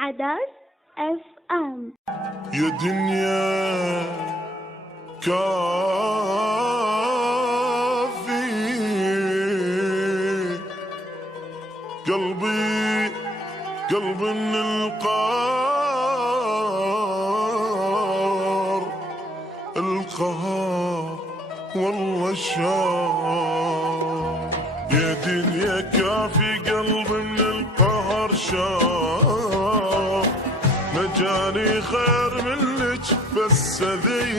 عدس اف ام. يا دنيا كافي قلبي من القهر والله شار. يا دنيا كافي قلبي من القهر شار، ما جاني خير منك بس ذي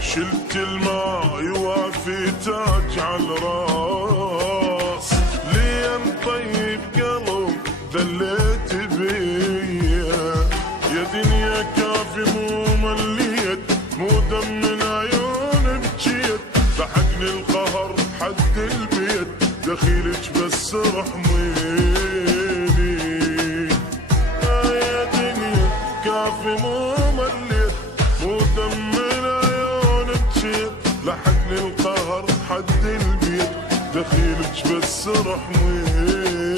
شلت الماء يوافي تاج على الراس، لين طيب قلب ذليت بيا. يا دنيا كافي مو مليت، مو دم من عيون بجيت، لحقني القهر حد البيت، دخيلك بس رحميني. يا دنيا كافي مو مليت، مو دم من عيون بجيت، لحقني القهر حد البيت، دخيلك بس رحميني.